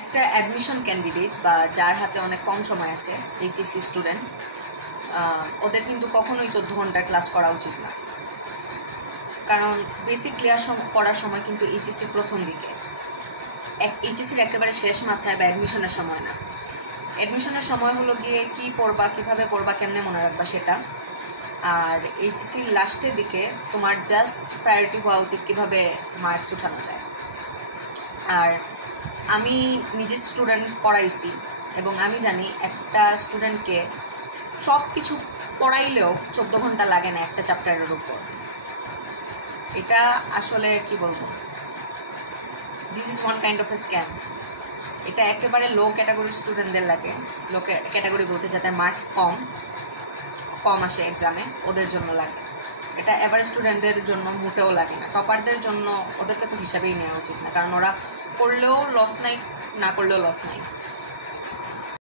একটা admission candidate বা যার হাতে অনেক কম সময় আছে, এইচএসসি স্টুডেন্ট, ওদের কিন্তু কখনোই 14 ঘন্টা ক্লাস করা উচিত না। কারণ বেসিক ক্লিয়ার করার সময় কিন্তু এইচএসসির প্রথম দিকে, এইচএসসির একেবারে শেষ মাথায় বা অ্যাডমিশনের সময় না। অ্যাডমিশনের সময় হলো গিয়ে কী পড়বা, কীভাবে পড়বা, কেমনে মনে রাখবা সেটা। আর এইচএসসির লাস্টের দিকে তোমার জাস্ট প্রায়োরিটি হওয়া উচিত কীভাবে মার্কস উঠানো যায়। আর আমি নিজে স্টুডেন্ট পড়াইছি এবং আমি জানি একটা স্টুডেন্টকে সব কিছু পড়াইলেও 14 ঘন্টা লাগে না একটা চ্যাপ্টারের উপর। এটা আসলে কি বলবো, this is one kind of A scam. এটা একেবারে লো ক্যাটাগরির স্টুডেন্টদের লাগে, লো ক্যাটাগরি বলতে যাদের মার্কস কম আসে এক্সামে, ওদের জন্য লাগে। এটা এভারেজ স্টুডেন্টদের জন্য মোটেও লাগে না। টপারদের জন্য ওদেরকে তো হিসাবেই নেওয়া উচিত না, কারণ ওরা করলেও লস নাই, না করলেও লস নাই।